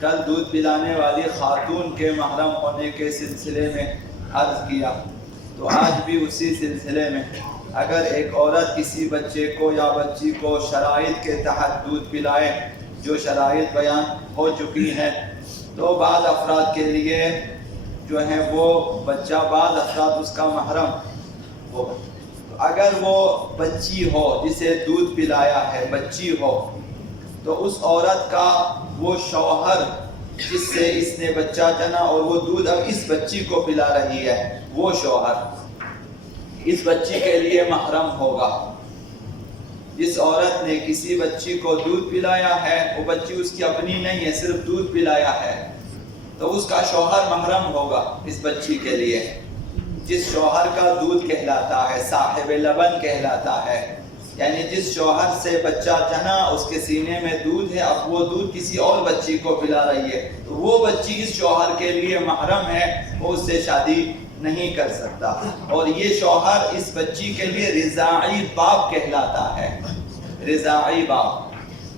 کل دودھ پلانے والی خاتون کے محرم ہونے کے سلسلے میں عرض کیا، تو آج بھی اسی سلسلے میں اگر ایک عورت کسی بچے کو یا بچی کو شرائط کے تحت دودھ پلائے جو شرائط بیان ہو چکی ہیں، تو بعض افراد کے لیے جو ہے وہ بچہ، بعض افراد اس کا محرم ہو، اگر وہ بچی ہو جسے دودھ پلایا ہے بچی ہو، تو اس عورت کا وہ شوہر جس سے اس نے بچہ جنا اور وہ دودھ اب اس بچی کو پلا رہی ہے، وہ شوہر اس بچی کے لیے محرم ہوگا۔ جس عورت نے کسی بچی کو دودھ پلایا ہے، وہ بچی اس کی اپنی نہیں ہے، صرف دودھ پلایا ہے، تو اس کا شوہر محرم ہوگا اس بچی کے لیے۔ جس شوہر کا دودھ کہلاتا ہے، صاحب لبن کہلاتا ہے، یعنی جس شوہر سے بچہ جنا اس کے سینے میں دودھ ہے، اب وہ دودھ کسی اور بچی کو پلا رہی ہے، تو وہ بچی اس شوہر کے لیے محرم ہے، وہ اس سے شادی نہیں کر سکتا۔ اور یہ شوہر اس بچی کے لیے رضاعی باپ کہلاتا ہے، رضاعی باپ،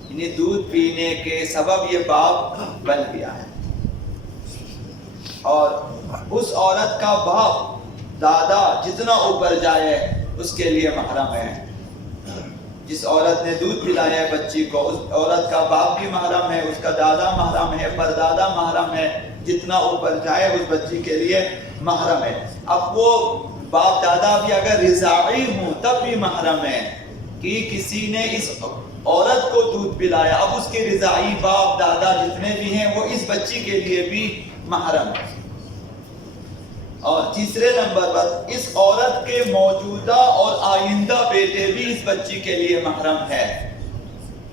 یعنی دودھ پینے کے سبب یہ باپ بن گیا ہے۔ اور اس عورت کا باپ، دادا جتنا اوپر جائے اس کے لیے محرم ہے۔ جس عورت نے دودھ پلایا ہے بچی کو، اس عورت کا باپ بھی محرم ہے، اس کا دادا محرم ہے، پردادا محرم ہے، جتنا اوپر جائے اس بچی کے لیے محرم ہے۔ اب وہ باپ دادا بھی اگر رضاعی ہوں تب بھی محرم ہے کہ کسی نے اس عورت کو دودھ پلایا، اب اس کے رضاعی باپ دادا جتنے بھی ہیں وہ اس بچی کے لیے بھی محرم ہے۔ اور تیسرے نمبر پر اس عورت کے موجودہ اور آئندہ بیٹے بھی اس بچی کے لیے محرم ہے۔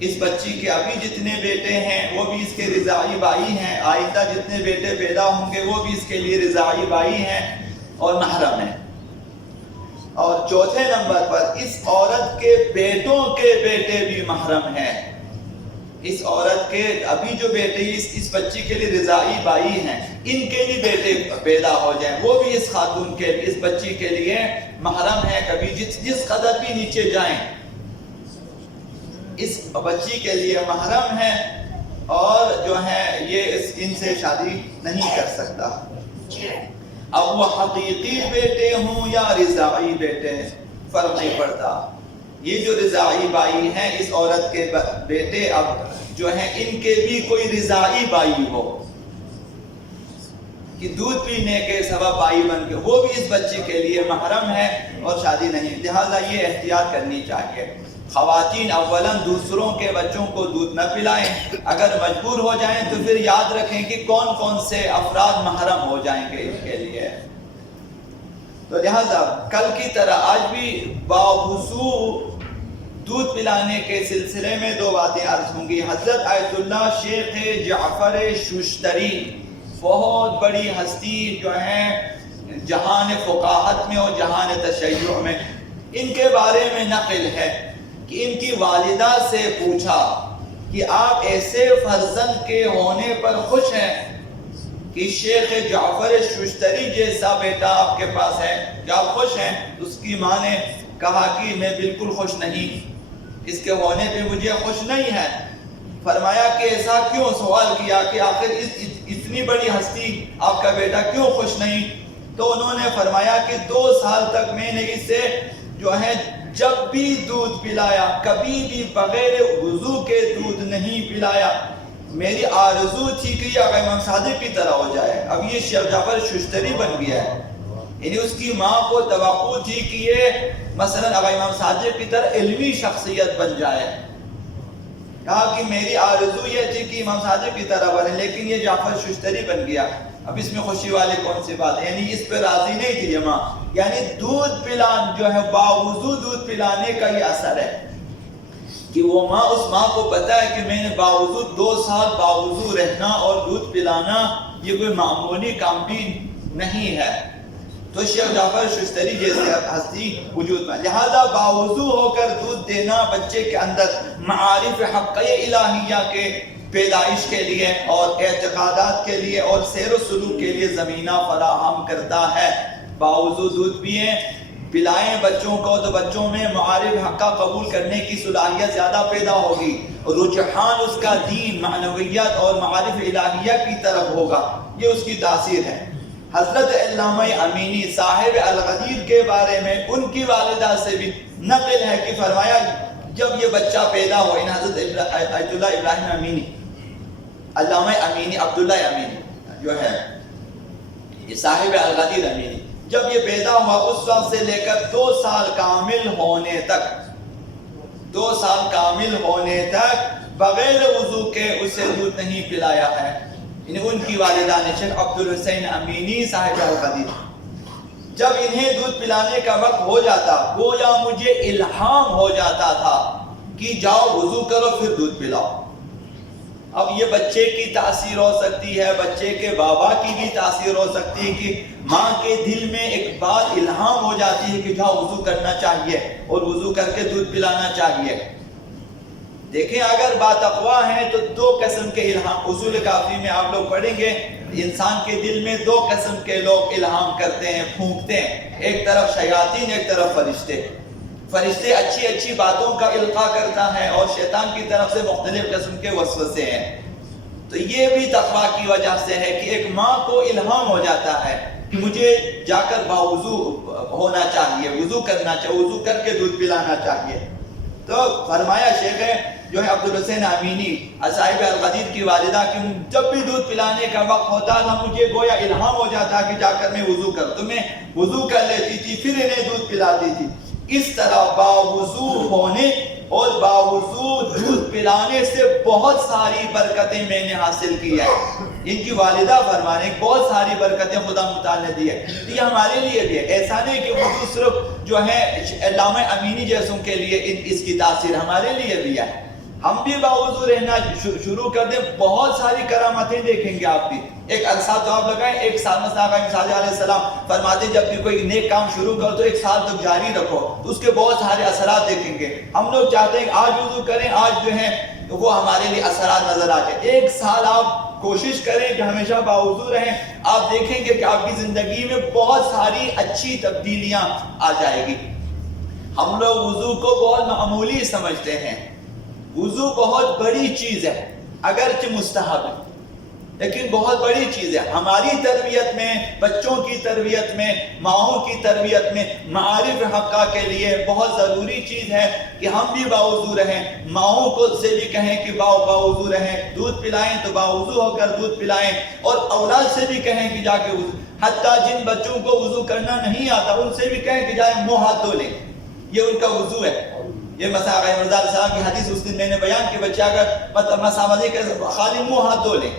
اس بچی کے ابھی جتنے بیٹے ہیں وہ بھی اس کے رضاعی بھائی ہیں، آئندہ جتنے بیٹے پیدا ہوں گے وہ بھی اس کے لیے رضاعی بھائی ہیں اور محرم ہیں۔ اور چوتھے نمبر پر اس عورت کے بیٹوں کے بیٹے بھی محرم ہیں۔ اس عورت کے ابھی جو بیٹے اس بچی کے لیے رضاعی بھائی ہیں، ان کے بھی بیٹے پیدا ہو جائیں، وہ بھی اس خاتون کے، اس بچی کے لیے محرم ہے، کبھی جس قدر بھی نیچے جائیں اس بچی کے لیے محرم ہے، اور جو ہے یہ ان سے شادی نہیں کر سکتا۔ اب وہ حقیقی بیٹے ہوں یا رضاعی بیٹے فرق نہیں پڑتا۔ یہ جو رضاعی بھائی ہیں اس عورت کے بیٹے اب جو ہیں ان کے بھی کوئی رضاعی بھائی ہو کہ دودھ پینے کے سبب بھائی بن کے، وہ بھی اس بچی کے لیے محرم ہے اور شادی نہیں، لہٰذا یہ احتیاط کرنی چاہیے۔ خواتین اولاً دوسروں کے بچوں کو دودھ نہ پلائیں، اگر مجبور ہو جائیں تو پھر یاد رکھیں کہ کون کون سے افراد محرم ہو جائیں گے اس کے لیے۔ تو لہٰذا کل کی طرح آج بھی باوضو دودھ پلانے کے سلسلے میں دو باتیں عرض ہوں گی۔ حضرت آیت اللہ شیخ جعفر شوشتری، بہت بڑی ہستی جو ہیں جہان فقاہت میں اور جہان تشیع میں، ان کے بارے میں نقل ہے کہ ان کی والدہ سے پوچھا کہ آپ ایسے فرزند کے ہونے پر خوش ہیں کہ شیخ جعفر شوشتری جیسا بیٹا آپ کے پاس ہے، کیا آپ خوش ہیں؟ اس کی ماں نے کہا کہ میں بالکل خوش نہیں، اس کے ہونے پہ مجھے خوش نہیں ہے۔ فرمایا کہ ایسا کیوں؟ سوال کیا کہ آخر اتنی بڑی ہستی آپ کا بیٹا کیوں خوش نہیں؟ تو انہوں نے فرمایا کہ 2 سال تک میں نے اسے جو ہے جب بھی دودھ پلایا، کبھی بھی بغیر وضو کے دودھ نہیں پلایا۔ میری آرزو تھی کہ یہ آقا امام صادق کی طرح ہو جائے، اب یہ شیخ جعفر شوشتری بن گیا ہے، یعنی اس کی ماں کو توقع تھی کہ یہ مثلا آقا امام صادق کی طرح علمی شخصیت بن جائے۔ کہا کہ میری آرزو یہ تھی کہ امام صادق کی طرح بنے، لیکن یہ جعفر شوشتری بن گیا، اب اس میں خوشی والی کون سی بات ہے؟ یعنی اس پہ راضی نہیں تھی یہ ماں، یعنی دودھ پلان جو ہے باوضو دودھ پلانے کا یہ اثر ہے کہ وہ ماں، اس ماں کو پتا ہے کہ میں نے باوضو 2 سال باوضو رہنا اور دودھ پلانا یہ کوئی معمولی کام بھی نہیں ہے۔ تو شیخ جعفر شوشتری جیسے ہستی وجود میں، لہذا باوضو ہو کر دودھ دینا بچے کے اندر معارف حق الہیہ کے پیدائش کے لیے اور اعتقادات کے لیے اور سیر و سلوک کے لیے زمینہ فراہم کرتا ہے۔ باوضو دودھ پئیں، پلائیں بچوں کو تو بچوں میں معارف حقہ قبول کرنے کی صلاحیت زیادہ پیدا ہوگی، رجحان اس کا دین، معنویت اور معارف الہیہ کی طرف ہوگا، یہ اس کی تاثیر ہے۔ حضرت علامہ امینی صاحب الغدیر کے بارے میں ان کی والدہ سے بھی نقل ہے کہ فرمایا جب یہ بچہ پیدا ہوا، ان حضرت آیت اللہ ابراہیم امینی، علامہ امینی عبداللہ امینی جو ہے یہ صاحب الغدیر امینی، جب یہ پیدا ہوا اس وقت سے لے کر 2 سال کامل ہونے تک، 2 سال کامل ہونے تک بغیر وضو کے اسے دودھ نہیں پلایا ہے۔ ان کی والدہ نے شیخ عبد الحسین امینی صاحب الغدیر، جب انہیں دودھ پلانے کا وقت ہو جاتا گویا مجھے الہام ہو جاتا تھا کہ جاؤ وضو کرو پھر دودھ پلاؤ۔ اب یہ بچے کی تاثیر ہو سکتی ہے، بچے کے بابا کی بھی تاثیر ہو سکتی ہے کہ ماں کے دل میں ایک بات الہام ہو جاتی ہے کہ جاؤ وضو کرنا چاہیے اور وضو کر کے دودھ پلانا چاہیے۔ دیکھیں اگر باتقوا ہیں تو 2 قسم کے الہام، اصول کافی میں آپ لوگ پڑھیں گے، انسان کے دل میں 2 قسم کے لوگ الہام کرتے ہیں، پھونکتے ہیں، ایک طرف شیاطین، ایک طرف فرشتے۔ فرشتے اچھی اچھی باتوں کا القاء کرتا ہے اور شیطان کی طرف سے مختلف قسم کے وسوسے ہیں۔ تو یہ بھی تقویٰ کی وجہ سے ہے کہ ایک ماں کو الہام ہو جاتا ہے کہ مجھے جا کر باوضو ہونا چاہیے، وضو کرنا چاہیے، وضو کر کے دودھ پلانا چاہیے۔ تو فرمایا شیخ جو ہے عبد الحسین امینی صاحب الغدیر کی والدہ کہ جب بھی دودھ پلانے کا وقت ہوتا تھا مجھے گویا الہام ہو جاتا کہ جا کر میں وضو کروں، تو میں وضو کر لیتی تھی پھر انہیں دودھ پلاتی تھی۔ اس طرح باوضو ہونے اور باوضو دودھ پلانے سے بہت ساری برکتیں میں نے حاصل کی ہے۔ ان کی والدہ فرمانے بہت ساری برکتیں خدا متعال نے دی ہے، یہ ہمارے لیے بھی ہے۔ ایسا نہیں کہ وضو صرف جو ہے علامہ امینی جیسوں کے لیے اس کی تاثیر ہمارے لیے بھی ہے۔ ہم بھی باوضو رہنا شروع کر دیں، بہت ساری کرامتیں دیکھیں گے آپ بھی۔ ایک عرصہ تو آپ لگائیں، 1 سال مثلا آقا صالح علیہ السلام فرماتے جب بھی کوئی نیک کام شروع کرو تو 1 سال تک جاری رکھو، تو اس کے بہت سارے اثرات دیکھیں گے۔ ہم لوگ چاہتے ہیں آج وضو کریں، آج جو ہے وہ ہمارے لیے اثرات نظر آ جائے۔ 1 سال آپ کوشش کریں کہ ہمیشہ باوضو رہیں، آپ دیکھیں گے کہ آپ کی زندگی میں بہت ساری اچھی تبدیلیاں آ جائے گی۔ ہم لوگ وضو کو بہت معمولی سمجھتے ہیں، وضو بہت بڑی چیز ہے، اگرچہ مستحب ہے لیکن بہت بڑی چیز ہے۔ ہماری تربیت میں، بچوں کی تربیت میں، ماؤں کی تربیت میں معارف حقہ کے لیے بہت ضروری چیز ہے کہ ہم بھی باوضو رہیں، ماؤں کو سے بھی کہیں کہ باوضو رہیں، دودھ پلائیں تو باوضو ہو کر دودھ پلائیں، اور اولاد سے بھی کہیں کہ جا کے وضو، حتیٰ جن بچوں کو وضو کرنا نہیں آتا ان سے بھی کہیں کہ جائے منہ ہاتھ دھو لیں، یہ ان کا وضو ہے۔ یہ مسا آقا مرزا علیہ السلام کی حدیث اس دن میں نے بیان کی، بچہ اگر مسا کے خالی منہ ہاتھ دھو لیں